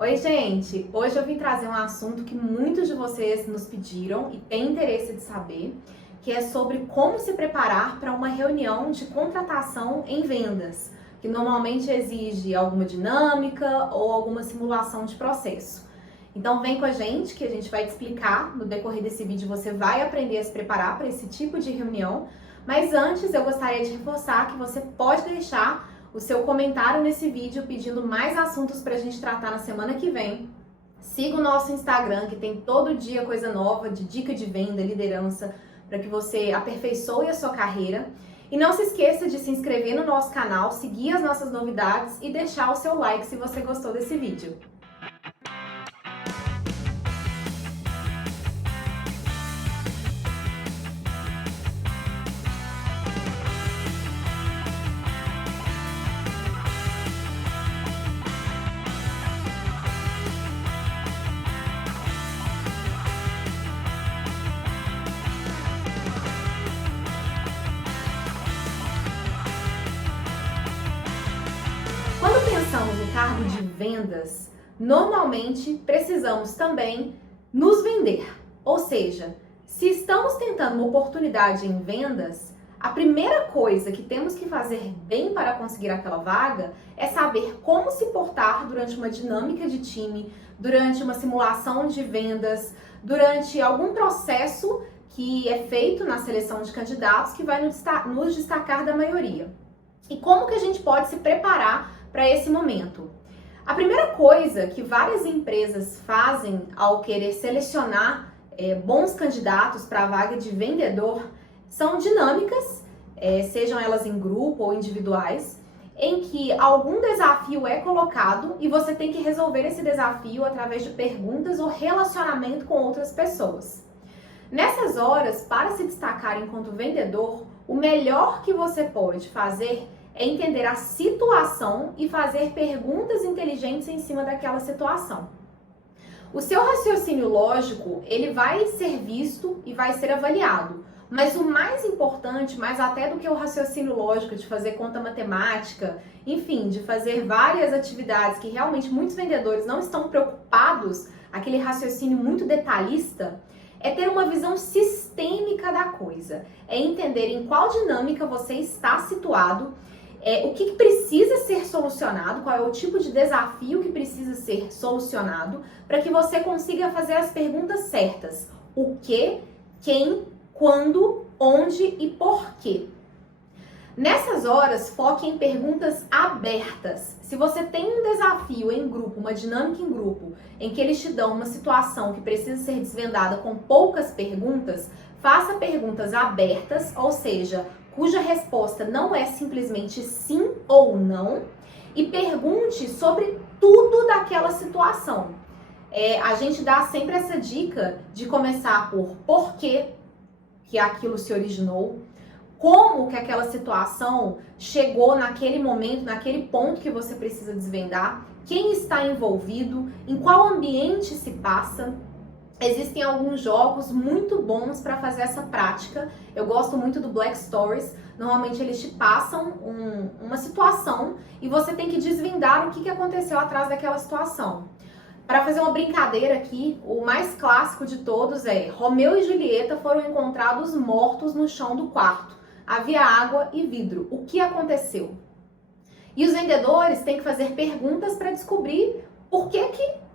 Oi, gente! Hoje eu vim trazer um assunto que muitos de vocês nos pediram e têm interesse de saber, que é sobre como se preparar para uma reunião de contratação em vendas, que normalmente exige alguma dinâmica ou alguma simulação de processo. Então vem com a gente que a gente vai te explicar. No decorrer desse vídeo você vai aprender a se preparar para esse tipo de reunião, mas antes eu gostaria de reforçar que você pode deixar o seu comentário nesse vídeo pedindo mais assuntos para a gente tratar na semana que vem. Siga o nosso Instagram, que tem todo dia coisa nova de dica de venda, liderança, para que você aperfeiçoe a sua carreira. E não se esqueça de se inscrever no nosso canal, seguir as nossas novidades e deixar o seu like se você gostou desse vídeo. Quando pensamos no cargo de vendas, normalmente precisamos também nos vender. Ou seja, se estamos tentando uma oportunidade em vendas, a primeira coisa que temos que fazer bem para conseguir aquela vaga é saber como se portar durante uma dinâmica de time, durante uma simulação de vendas, durante algum processo que é feito na seleção de candidatos que vai nos destacar da maioria. E como que a gente pode se preparar para esse momento? A primeira coisa que várias empresas fazem ao querer selecionar bons candidatos para a vaga de vendedor são dinâmicas, sejam elas em grupo ou individuais, em que algum desafio é colocado e você tem que resolver esse desafio através de perguntas ou relacionamento com outras pessoas. Nessas horas, para se destacar enquanto vendedor, o melhor que você pode fazer é entender a situação e fazer perguntas inteligentes em cima daquela situação. O seu raciocínio lógico, ele vai ser visto e vai ser avaliado, mas o mais importante, mais até do que o raciocínio lógico, de fazer conta matemática, enfim, de fazer várias atividades que realmente muitos vendedores não estão preocupados, aquele raciocínio muito detalhista, é ter uma visão sistêmica da coisa, é entender em qual dinâmica você está situado, o que precisa ser solucionado, qual é o tipo de desafio que precisa ser solucionado, para que você consiga fazer as perguntas certas. O que, quem, quando, onde e por quê. Nessas horas, foque em perguntas abertas. Se você tem um desafio em grupo, uma dinâmica em grupo, em que eles te dão uma situação que precisa ser desvendada com poucas perguntas, faça perguntas abertas, ou seja, cuja resposta não é simplesmente sim ou não, e pergunte sobre tudo daquela situação. A gente dá sempre essa dica de começar por quê que aquilo se originou, como que aquela situação chegou naquele momento, naquele ponto que você precisa desvendar, quem está envolvido, em qual ambiente se passa. Existem alguns jogos muito bons para fazer essa prática. Eu gosto muito do Black Stories. Normalmente eles te passam uma situação e você tem que desvendar o que aconteceu atrás daquela situação. Para fazer uma brincadeira aqui, o mais clássico de todos é: Romeu e Julieta foram encontrados mortos no chão do quarto. Havia água e vidro. O que aconteceu? E os vendedores têm que fazer perguntas para descobrir por que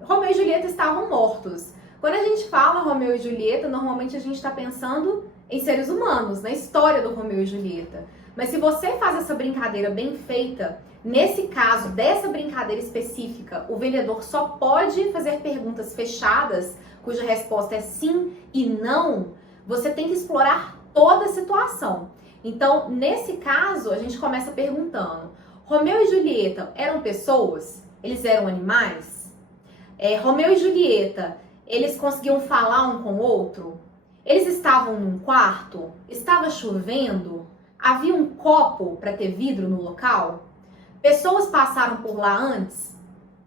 Romeu e Julieta estavam mortos. Quando a gente fala Romeu e Julieta, normalmente a gente está pensando em seres humanos, na história do Romeu e Julieta. Mas se você faz essa brincadeira bem feita, nesse caso, dessa brincadeira específica, o vendedor só pode fazer perguntas fechadas, cuja resposta é sim e não. Você tem que explorar toda a situação. Então, nesse caso, a gente começa perguntando: Romeu e Julieta eram pessoas? Eles eram animais? Romeu e Julieta, eles conseguiam falar um com o outro? Eles estavam num quarto? Estava chovendo? Havia um copo para ter vidro no local? Pessoas passaram por lá antes?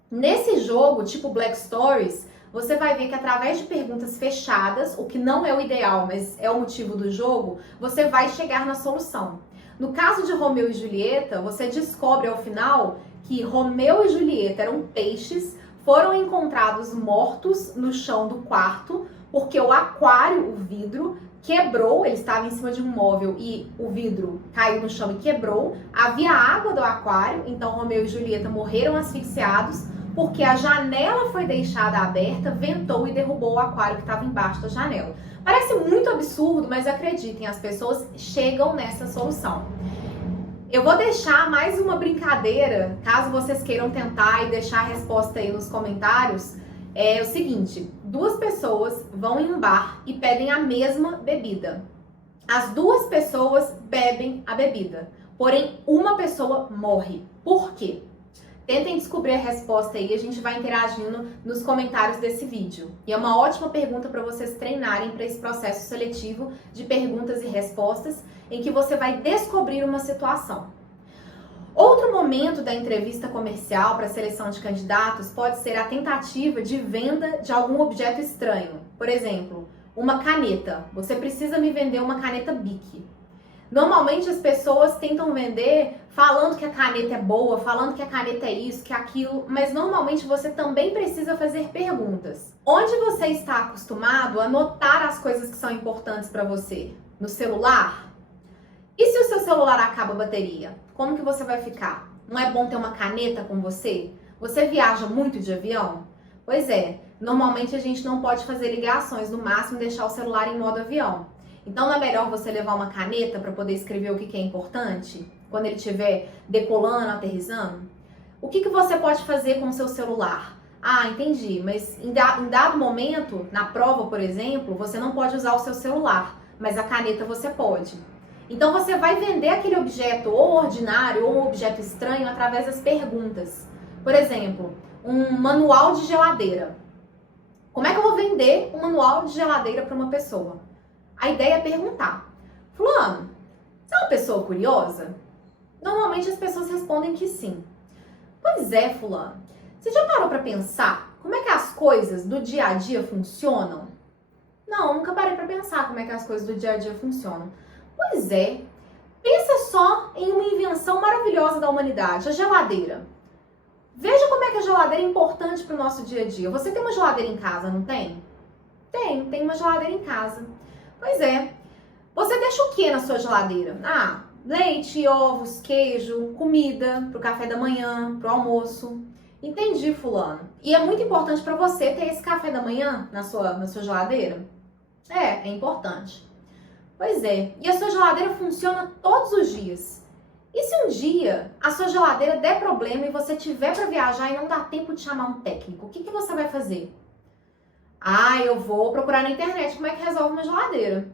Nesse jogo, tipo Black Stories, você vai ver que através de perguntas fechadas, o que não é o ideal, mas é o motivo do jogo, você vai chegar na solução. No caso de Romeu e Julieta, você descobre ao final que Romeu e Julieta eram peixes, foram encontrados mortos no chão do quarto porque o aquário, o vidro, quebrou. Ele estava em cima de um móvel e o vidro caiu no chão e quebrou. Havia água do aquário, então Romeu e Julieta morreram asfixiados porque a janela foi deixada aberta, ventou e derrubou o aquário que estava embaixo da janela. Parece muito absurdo, mas acreditem, as pessoas chegam nessa solução. Eu vou deixar mais uma brincadeira, caso vocês queiram tentar e deixar a resposta aí nos comentários. É o seguinte, duas pessoas vão em um bar e pedem a mesma bebida. As duas pessoas bebem a bebida, porém uma pessoa morre. Por quê? Tentem descobrir a resposta aí, a gente vai interagindo nos comentários desse vídeo. E é uma ótima pergunta para vocês treinarem para esse processo seletivo de perguntas e respostas, em que você vai descobrir uma situação. Outro momento da entrevista comercial para seleção de candidatos pode ser a tentativa de venda de algum objeto estranho. Por exemplo, uma caneta. Você precisa me vender uma caneta Bic. Normalmente as pessoas tentam vender falando que a caneta é boa, falando que a caneta é isso, que é aquilo, mas normalmente você também precisa fazer perguntas. Onde você está acostumado a anotar as coisas que são importantes para você? No celular? E se o seu celular acaba a bateria? Como que você vai ficar? Não é bom ter uma caneta com você? Você viaja muito de avião? Pois é, normalmente a gente não pode fazer ligações, no máximo deixar o celular em modo avião. Então não é melhor você levar uma caneta para poder escrever o que é importante? Quando ele estiver decolando, aterrissando? O que você pode fazer com o seu celular? Ah, entendi, mas em dado momento, na prova, por exemplo, você não pode usar o seu celular, mas a caneta você pode. Então você vai vender aquele objeto ou ordinário ou um objeto estranho através das perguntas. Por exemplo, um manual de geladeira. Como é que eu vou vender um manual de geladeira para uma pessoa? A ideia é perguntar: fulano, você é uma pessoa curiosa? Normalmente as pessoas respondem que sim. Pois é, fulano. Você já parou para pensar como é que as coisas do dia a dia funcionam? Não, nunca parei para pensar como é que as coisas do dia a dia funcionam. Pois é. Pensa só em uma invenção maravilhosa da humanidade, a geladeira. Veja como é que a geladeira é importante para o nosso dia a dia. Você tem uma geladeira em casa, não tem? Tem uma geladeira em casa. Pois é. Você deixa o que na sua geladeira? Ah, leite, ovos, queijo, comida para o café da manhã, para o almoço. Entendi, fulano. E é muito importante para você ter esse café da manhã na sua geladeira? É importante. Pois é. E a sua geladeira funciona todos os dias. E se um dia a sua geladeira der problema e você tiver para viajar e não dá tempo de chamar um técnico, o que você vai fazer? Ah, eu vou procurar na internet como é que resolve uma geladeira.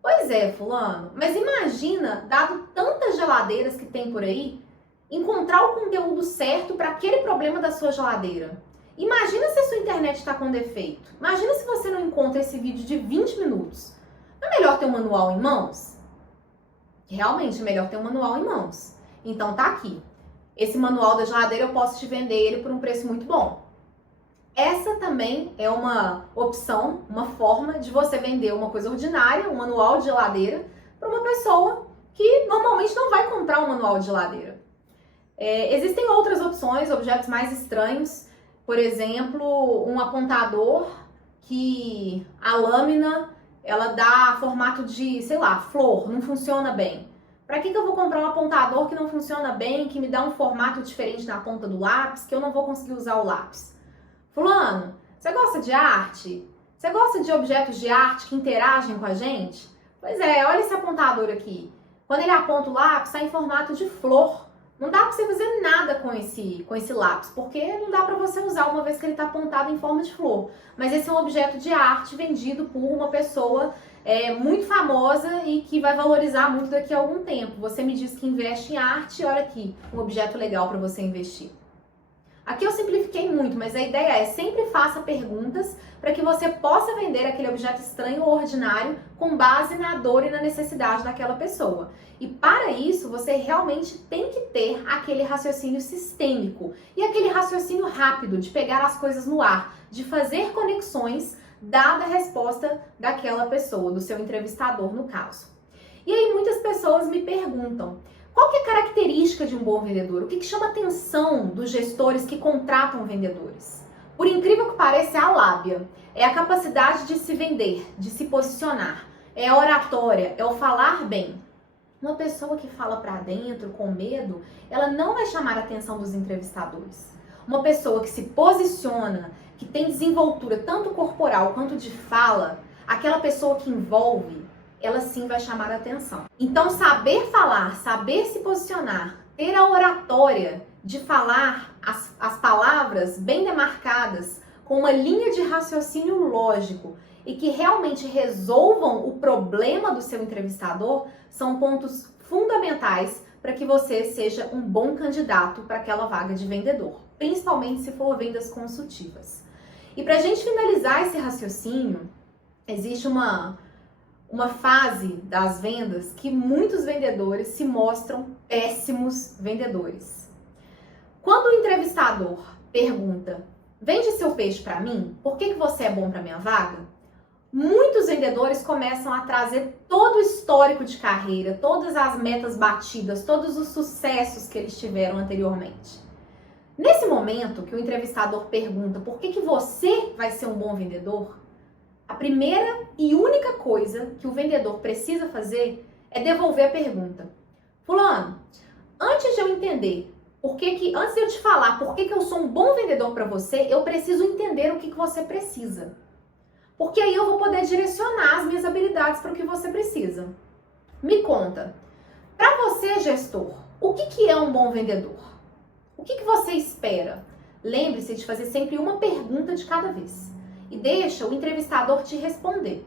Pois é, fulano, mas imagina, dado tantas geladeiras que tem por aí, encontrar o conteúdo certo para aquele problema da sua geladeira. Imagina se a sua internet está com defeito. Imagina se você não encontra esse vídeo de 20 minutos. Não é melhor ter um manual em mãos? Realmente é melhor ter um manual em mãos. Então tá aqui. Esse manual da geladeira eu posso te vender ele por um preço muito bom. Essa também é uma opção, uma forma de você vender uma coisa ordinária, um manual de geladeira, para uma pessoa que normalmente não vai comprar um manual de geladeira. Existem outras opções, objetos mais estranhos, por exemplo, um apontador que a lâmina ela dá formato de, sei lá, flor, não funciona bem. Para que eu vou comprar um apontador que não funciona bem, que me dá um formato diferente na ponta do lápis, que eu não vou conseguir usar o lápis? Fulano, você gosta de arte? Você gosta de objetos de arte que interagem com a gente? Pois é, olha esse apontador aqui. Quando ele aponta o lápis, sai em formato de flor. Não dá para você fazer nada com esse lápis, porque não dá para você usar uma vez que ele está apontado em forma de flor. Mas esse é um objeto de arte vendido por uma pessoa muito famosa e que vai valorizar muito daqui a algum tempo. Você me diz que investe em arte, olha aqui, um objeto legal para você investir. Aqui eu simplifiquei muito, mas a ideia é sempre faça perguntas para que você possa vender aquele objeto estranho ou ordinário com base na dor e na necessidade daquela pessoa. E para isso, você realmente tem que ter aquele raciocínio sistêmico e aquele raciocínio rápido de pegar as coisas no ar, de fazer conexões dada a resposta daquela pessoa, do seu entrevistador no caso. E aí muitas pessoas me perguntam: qual que é a característica de um bom vendedor? O que chama a atenção dos gestores que contratam vendedores? Por incrível que pareça, é a lábia. É a capacidade de se vender, de se posicionar. É a oratória, é o falar bem. Uma pessoa que fala pra dentro, com medo, ela não vai chamar a atenção dos entrevistadores. Uma pessoa que se posiciona, que tem desenvoltura tanto corporal quanto de fala, aquela pessoa que envolve, ela sim vai chamar a atenção. Então, saber falar, saber se posicionar, ter a oratória de falar as palavras bem demarcadas, com uma linha de raciocínio lógico e que realmente resolvam o problema do seu entrevistador, são pontos fundamentais para que você seja um bom candidato para aquela vaga de vendedor, principalmente se for vendas consultivas. E para a gente finalizar esse raciocínio, existe uma fase das vendas que muitos vendedores se mostram péssimos vendedores. Quando o entrevistador pergunta: vende seu peixe para mim? Por que você é bom para minha vaga? Muitos vendedores começam a trazer todo o histórico de carreira, todas as metas batidas, todos os sucessos que eles tiveram anteriormente. Nesse momento que o entrevistador pergunta por que você vai ser um bom vendedor, a primeira e única coisa que o vendedor precisa fazer é devolver a pergunta. Fulano, antes de eu entender antes de eu te falar por que eu sou um bom vendedor para você, eu preciso entender o que você precisa. Porque aí eu vou poder direcionar as minhas habilidades para o que você precisa. Me conta, para você, gestor, o que é um bom vendedor? O que você espera? Lembre-se de fazer sempre uma pergunta de cada vez. E deixa o entrevistador te responder.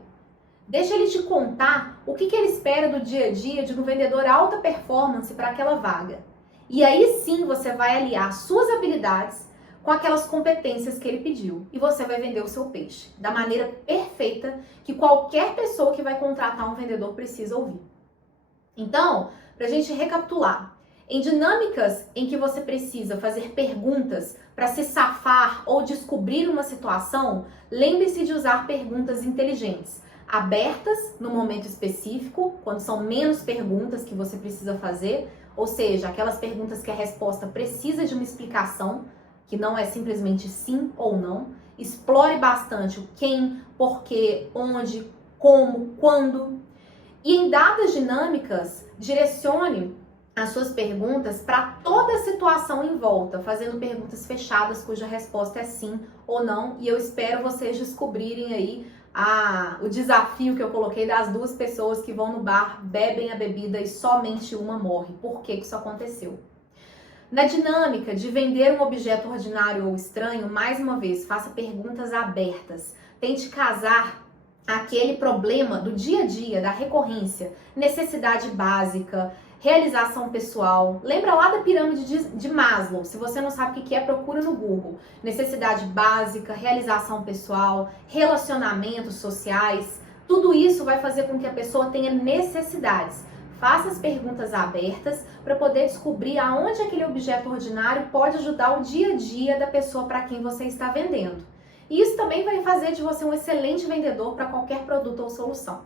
Deixa ele te contar o que ele espera do dia a dia de um vendedor alta performance para aquela vaga. E aí sim você vai aliar suas habilidades com aquelas competências que ele pediu. E você vai vender o seu peixe da maneira perfeita que qualquer pessoa que vai contratar um vendedor precisa ouvir. Então, para a gente recapitular, em dinâmicas em que você precisa fazer perguntas para se safar ou descobrir uma situação, lembre-se de usar perguntas inteligentes, abertas no momento específico, quando são menos perguntas que você precisa fazer, ou seja, aquelas perguntas que a resposta precisa de uma explicação, que não é simplesmente sim ou não. Explore bastante o quem, porquê, onde, como, quando. E em dadas dinâmicas, direcione as suas perguntas para toda a situação em volta, fazendo perguntas fechadas cuja resposta é sim ou não. E eu espero vocês descobrirem aí o desafio que eu coloquei das duas pessoas que vão no bar, bebem a bebida e somente uma morre. Por que isso aconteceu? Na dinâmica de vender um objeto ordinário ou estranho, mais uma vez, faça perguntas abertas. Tente casar aquele problema do dia a dia, da recorrência, necessidade básica, realização pessoal. Lembra lá da pirâmide de Maslow? Se você não sabe o que é, procura no Google. Necessidade básica, realização pessoal, relacionamentos sociais. Tudo isso vai fazer com que a pessoa tenha necessidades. Faça as perguntas abertas para poder descobrir aonde aquele objeto ordinário pode ajudar o dia a dia da pessoa para quem você está vendendo. E isso também vai fazer de você um excelente vendedor para qualquer produto ou solução.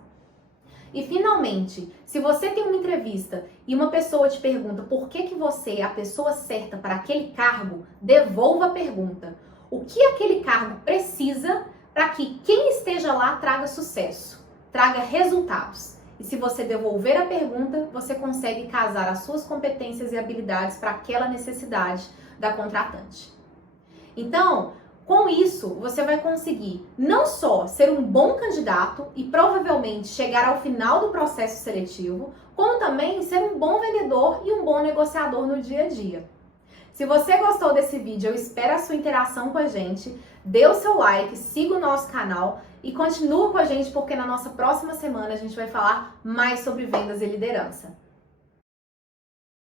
E finalmente, se você tem uma entrevista e uma pessoa te pergunta por que você é a pessoa certa para aquele cargo, devolva a pergunta. O que aquele cargo precisa para que quem esteja lá traga sucesso, traga resultados? E se você devolver a pergunta, você consegue casar as suas competências e habilidades para aquela necessidade da contratante. Então, com isso, você vai conseguir não só ser um bom candidato e provavelmente chegar ao final do processo seletivo, como também ser um bom vendedor e um bom negociador no dia a dia. Se você gostou desse vídeo, eu espero a sua interação com a gente. Dê o seu like, siga o nosso canal e continue com a gente porque na nossa próxima semana a gente vai falar mais sobre vendas e liderança.